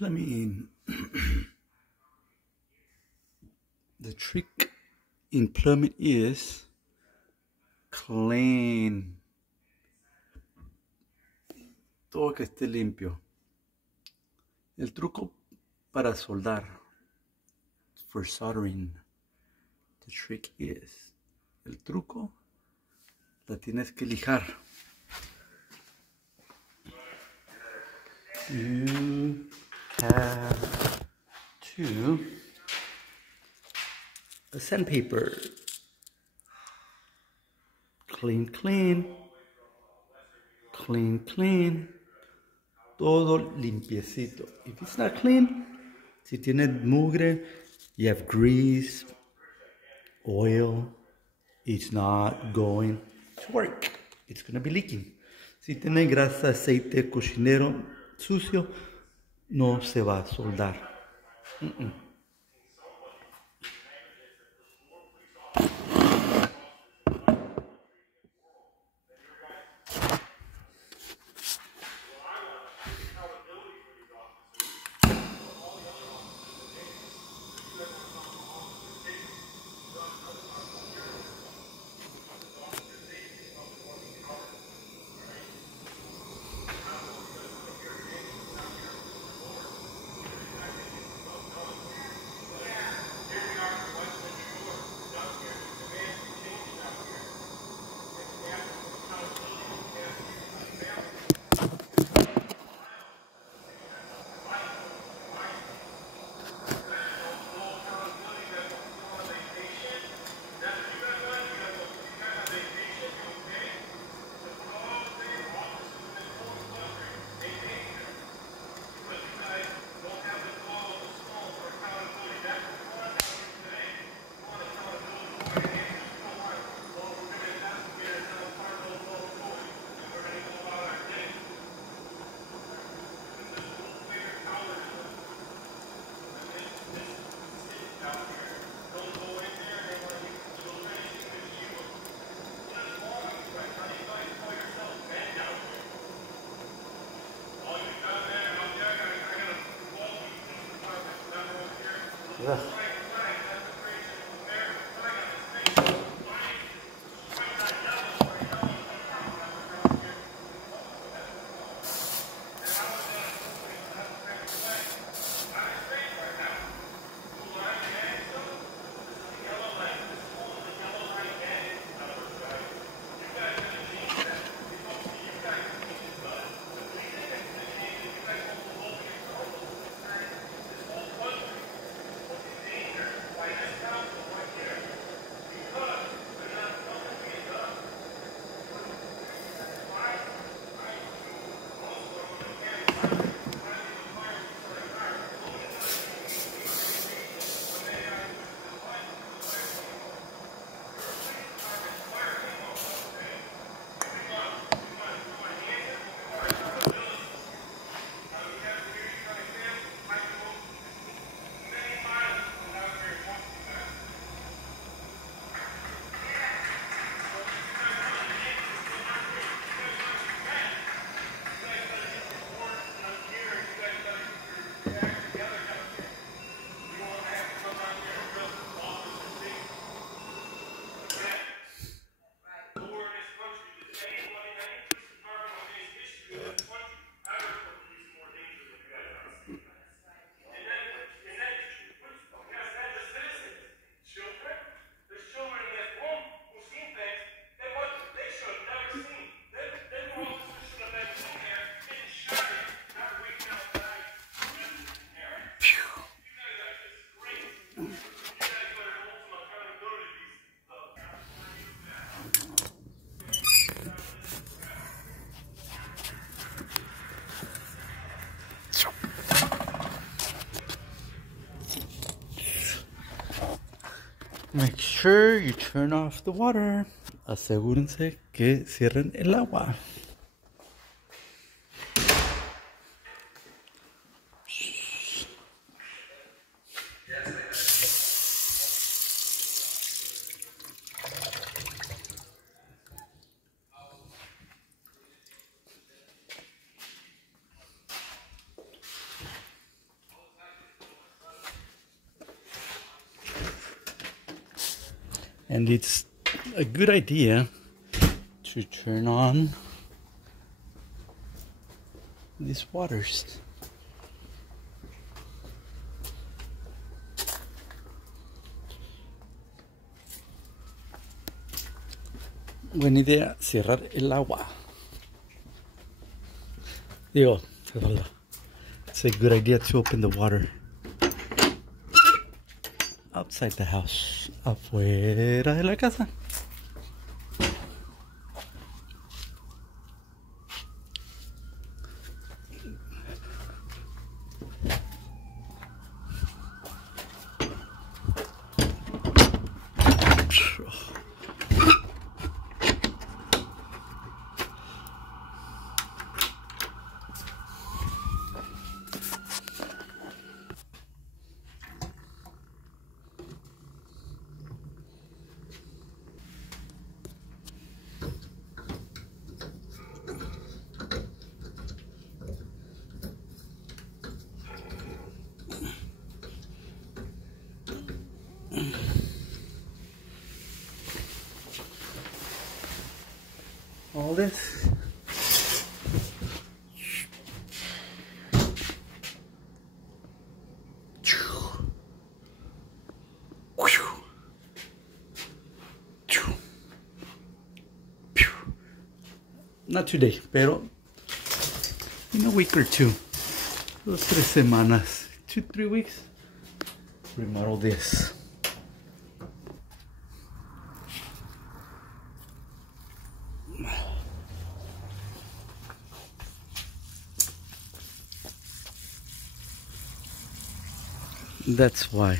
plumbing. The trick in plumbing is clean. Todo que esté limpio. El truco para soldar, for soldering, the trick is, el truco la tienes que lijar. You have to sandpaper. Clean, clean. Clean, clean. Todo limpiecito. If it's not clean, si tiene mugre, you have grease, oil, it's not going to work. It's going to be leaking. Si tiene grasa, aceite, cocinero sucio, no se va a soldar. Ugh. Make sure you turn off the water. Asegúrense que cierren el agua. And it's a good idea to turn on these waters. Buena idea cerrar el agua. Digo, cerrarla. It's a good idea to open the water outside the house, afuera de la casa. All this. Not today, pero in a week or two. 2 3 semanas. 2 3 weeks. Remodel this. That's why.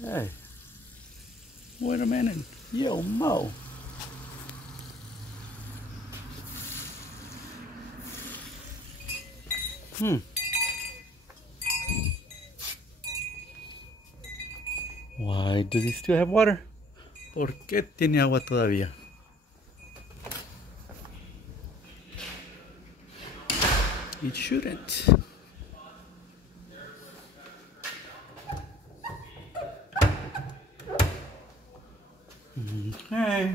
Hey, wait a minute. Yo, Mo. Why do they still have water? ¿Por qué tiene agua todavía? It shouldn't. Okay.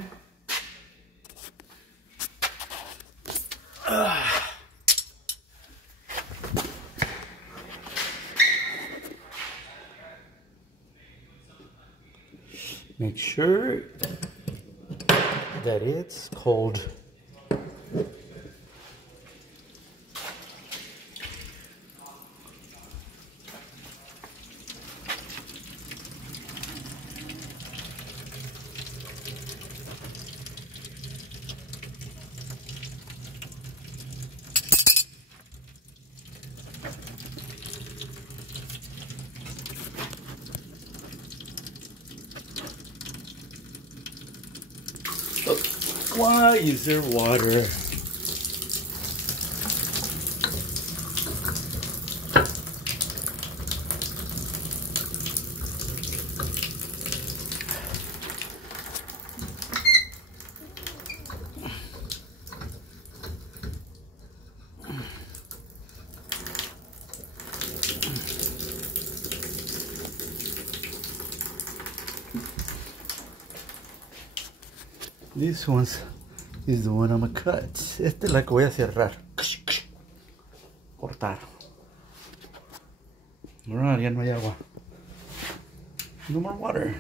Make sure that it's cold. Why is there water? This one is the one I'm gonna cut. Esta es la que voy a cerrar. Cortar. Alright, ya no hay agua. No more water.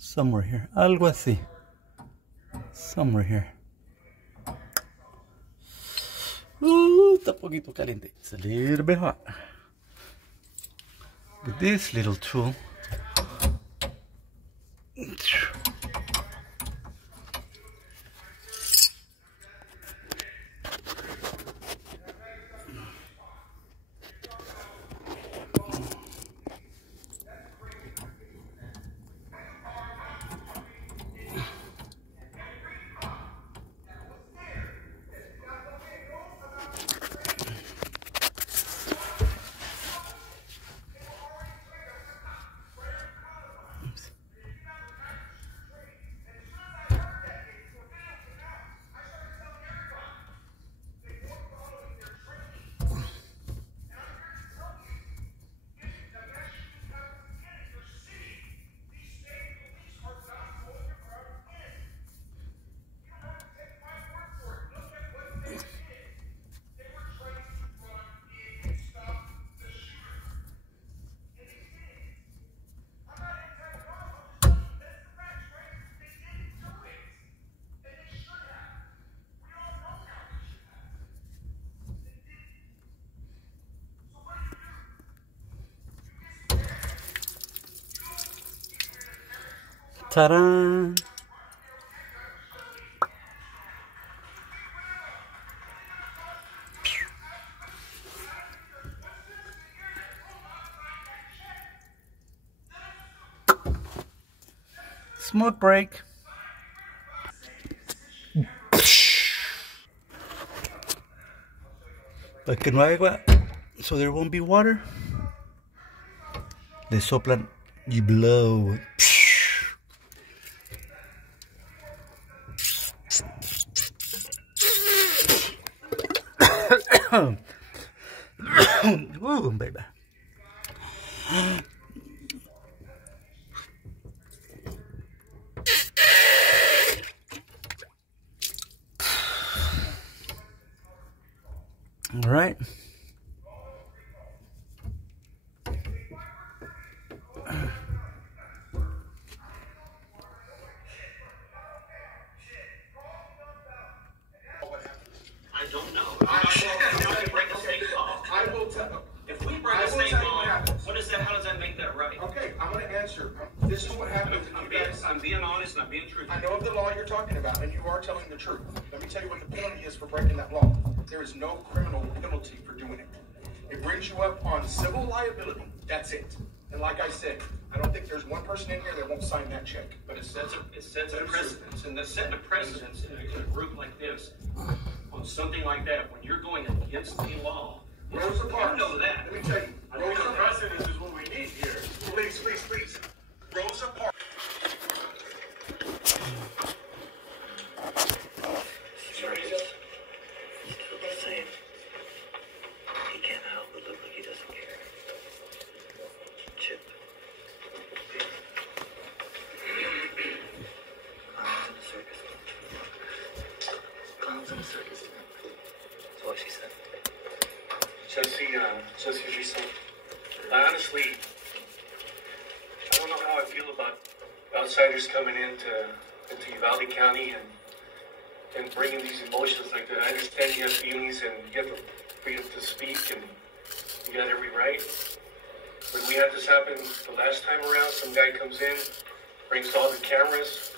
Somewhere here. Algo así. Somewhere here. Está poquito caliente. It's a little bit hot. With this little tool, Ta-da! Smoke break. Para que no haya agua, so there won't be water. Le soplan, you blow. Ooh, baby. All right. I don't know. How do you break the snake off? I will tell. If we break the snake off, what is that? How does that make that right? Okay, I'm going to answer. This is what happens. I'm being honest and I'm being truthful. I know of the law you're talking about, and you are telling the truth. Let me tell you what the penalty is for breaking that law. There is no criminal penalty for doing it. It brings you up on civil liability. That's it. And like I said, I don't think there's one person in here that won't sign that check. But it sets a precedence, and setting a precedence in a group like this, on something like that, when you're going against the law. Rosa Parks. You know that. Let me tell you. I think the precedence is what we need here. Please, please, please. Rosa Parks. Still the same. He can't help but look like he doesn't care. Chip. Clowns in a circus. Clowns in a circus. That's what she said. Jesse Rizzo. I honestly, I don't know how I feel about outsiders coming into Uvalde County and bringing these emotions like that. I understand you have feelings and you have the freedom to speak and you got every right. But we had this happen the last time around. Some guy comes in, brings all the cameras.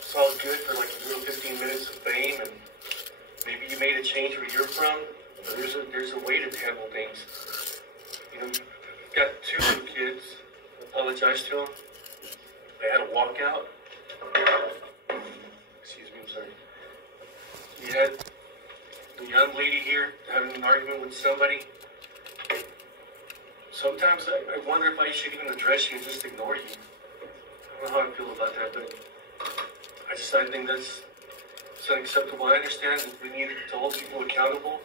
It's all good for like a little 15 minutes of fame, and maybe you made a change where you're from. But there's a way to handle things. You know, you've got two little kids. Apologize to them. They had a walkout. Excuse me, I'm sorry. You had a young lady here having an argument with somebody. Sometimes I wonder if I should even address you and just ignore you. I don't know how I feel about that, but I think that's unacceptable. I understand that we need to hold people accountable.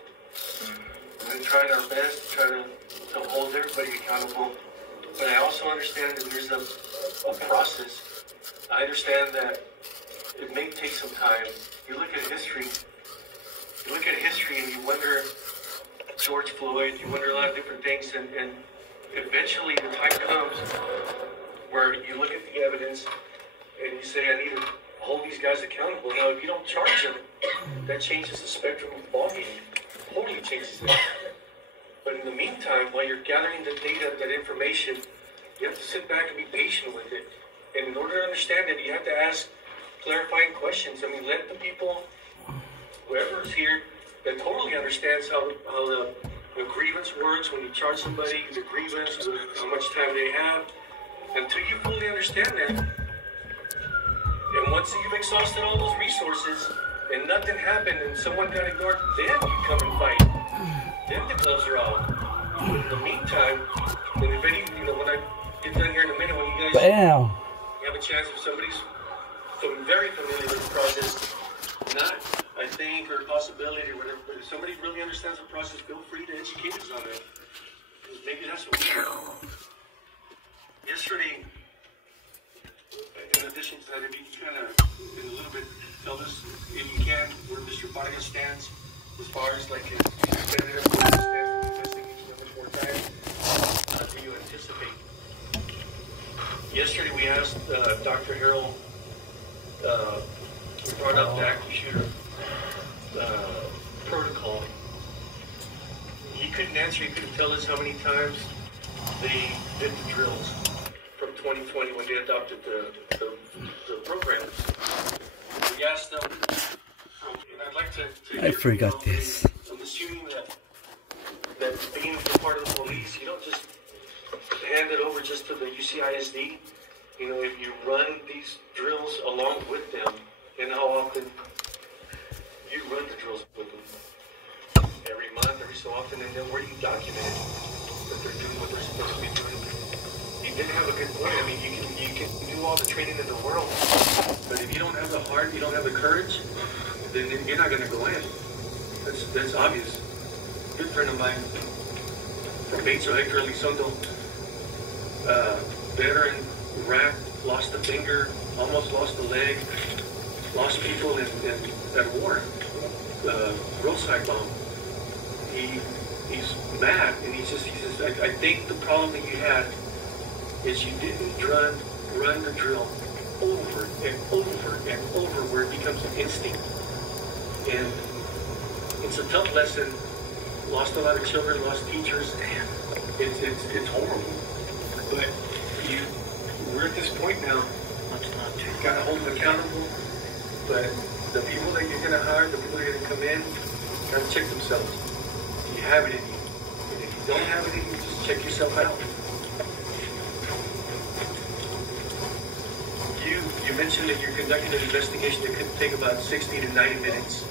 We've been trying our best to try to hold everybody accountable. But I also understand that there's a process. I understand that it may take some time. You look at history and you wonder, George Floyd, you wonder a lot of different things, and eventually the time comes where you look at the evidence and you say, I need to hold these guys accountable. Now, if you don't charge them, that changes the spectrum of the ballgame. Totally changes it. But in the meantime, while you're gathering the data, that information, you have to sit back and be patient with it. And in order to understand it, you have to ask clarifying questions. I mean, let the people, whoever is here, that totally understands how the grievance works when you charge somebody, the grievance, how much time they have. Until you fully understand that, and once you've exhausted all those resources and nothing happened and someone got ignored, then you come and fight. Then the gloves are off. But in the meantime, and if any, when I get done here in a minute, when you guys have a chance, if somebody's very familiar with the process, not I think or possibility or whatever, but if somebody really understands the process, feel free to educate us on it. Because maybe that's what we do. Yesterday, in addition to that, if you can kind of, in a little bit, tell us, if you can, where Mr. Vargas stands, as far as like his standard of investigation, how much more time do you anticipate? Yesterday, we asked Dr. Harold, we brought up the active shooter protocol. He couldn't answer, he couldn't tell us how many times they did the drills from 2020 when they adopted the program. We asked them, and I'd like to I forgot this. I'm assuming that being a part of the police, you don't just hand it over just to the UCISD. You know, if you run these drills along with them, and how often you run the drills with them. Every month, every so often, and then where you document it, that they're doing what they're supposed to be doing. You did have a good point. I mean, you can do all the training in the world, but if you don't have the heart, you don't have the courage, then you're not going to go in. That's obvious. A good friend of mine from Batesville, Hector Elizondo, veteran, racked, lost a finger, almost lost a leg, lost people at war, roadside bomb. He's mad, and he says, I think the problem that you had is you didn't run the drill over and over and over where it becomes an instinct. And it's a tough lesson. Lost a lot of children, lost teachers. It's horrible. But we're at this point now. You've got to hold them accountable. But the people that you're going to hire, the people that are going to come in, got to check themselves. Do you have it in you? And if you don't have it in you, just check yourself out. You mentioned that you're conducting an investigation that could take about 60 to 90 minutes.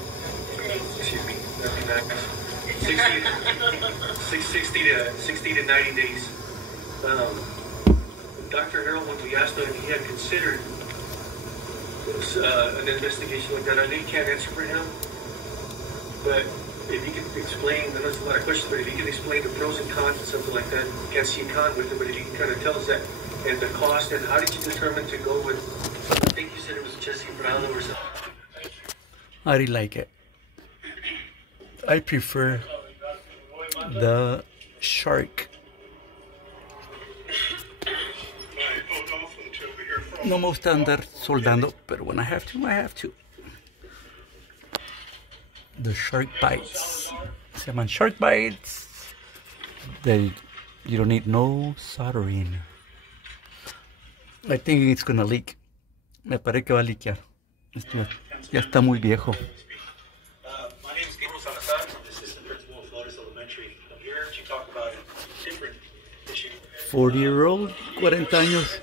Excuse me, that'd be nice. 60 to 90 days. Dr. Harold, when we asked him if he had considered an investigation like that, I know you can't answer for him, but if you could explain, I know there's a lot of questions, but if you could explain the pros and cons and something like that, you can't see a con with it, but if you can kind of tell us that, and the cost, and how did you determine to go with, I think you said it was Jesse Brown or something. I really like it. I prefer the shark. No me gusta andar soldando, pero when I have to, I have to. The shark bites. Se llaman shark bites. You don't need no soldering. I think it's gonna leak. Me parece que va a liquear. Esto ya está muy viejo. My name is Gabriel Salazar. I'm the assistant principal of Flores Elementary. I'm here to talk about a different issue. 40-year-old, 40 años.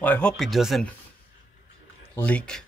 Well, I hope it doesn't leak.